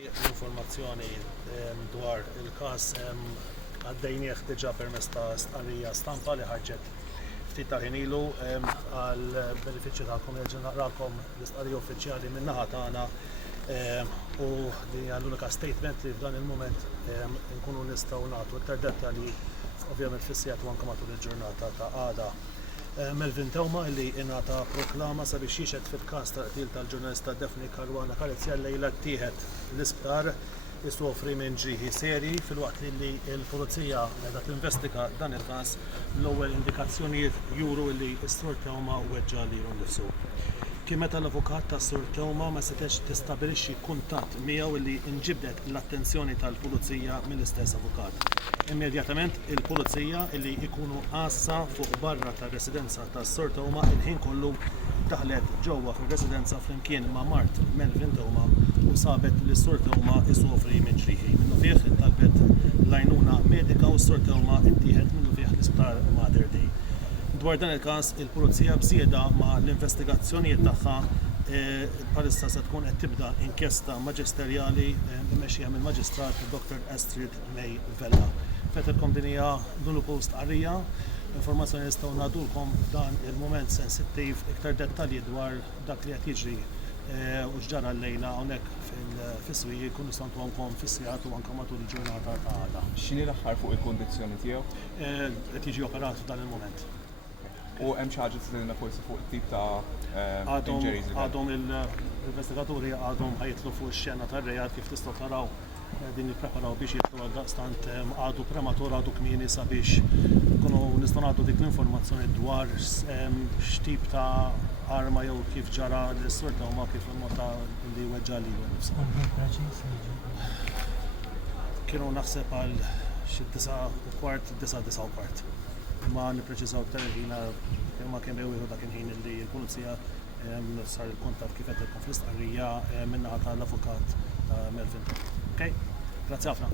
L-informazzjoni dwar il-każ għaddejnieh diġà permezz ta' stqarrija stampa li ħarġet ftit ta' ħin ilu għal benefiċċju tagħkom nerġa' naqralkom l-istqarrija uffiċjali min-naħa tagħna u din hija l-unika statement li f'dan il-mument nkunu nistgħu nagħtu iktar dettalji ovvjament fis-sigħat u anke matul il-ġurnata ta' għada. Melvin Tewma illi ingħata proklama sabiex jixhed fil-każ ta' qtil tal-ġurnalista Daphne Caruana Galizia llejla ttieħed l-isptar isofri minn ġrieħi serji filwaqt li l-pulizija qiegħda tinvestiga dan il-każ l-ewwel indikazzjonijiet juru li s-sur Tewma weġġa lilu nnifsu. Kien meta l-avukat tas-sur Tewma ma setgħex tistabbilixxi kuntatt miegħu illi nġibdet l-attenzjoni tal-pulizija mill-istess avukat. Immedjatament il-pulizija illi jkunu qassa fuq barra tar-residenza tas-sur Tewma il-ħin kollu daħlet ġewwa fir-residenza flimkien ma' mart Melvin Tewma u sabet li s-sur Tewma isofri minn ġrieħi. Minnu fih talbet l-għajnuna medika u s-sur Tewma ntieħed minnu fih l-isptar Mother Day. Dwar dan il-każ il-pulizija bżieda ma' l-investigazzjonijiet tagħha bħalissa se tkun qed tibda inkjesta maġisterjali mmexxija mill-Maġistrat Dr. Astrid May Vella. Fetilkom din hija l-uniku stqarrija, informazzjoni nistgħu ngħadulkom dan il-mument sensittiv iktar dettalji dwar dak li qed jiġri u x'ġara llejla hawnhekk fis-swieq jkun nistgħu ntuhomkom fis-sigħat u anke matul il-ġurnata ta' għada. X'inhi l-aħħar fuq il-kundizzjoni tiegħu? Qed jiġi operat f'dan il-mument. U hemm xi ħaġa tistidilna forsi fuq tip ta' injuries? Għadhom l-investigaturi għadhom ħajtlu fuq ix-xena tar-rejat kif tistgħu taraw din nippreparaw biex jitlu għaldaqstant għadu prematur għadu kmieni sabiex kunu nistgħu nagħtu dik l-informazzjoni dwar x'tip ta' arma jew kif ġara l-sur Tewma kif il-mota li weġġa lilu nnifsu. Kienu naħseb għal xi 9:15 ma nippreċiżaw aktar il-ħin ma kien bejn dak il-ħin li l-pulizija sar il-kuntatt kif qed fl-istqarrija min-naħa tal-avukat ta' Melvin. Okay? Grazie ħafna.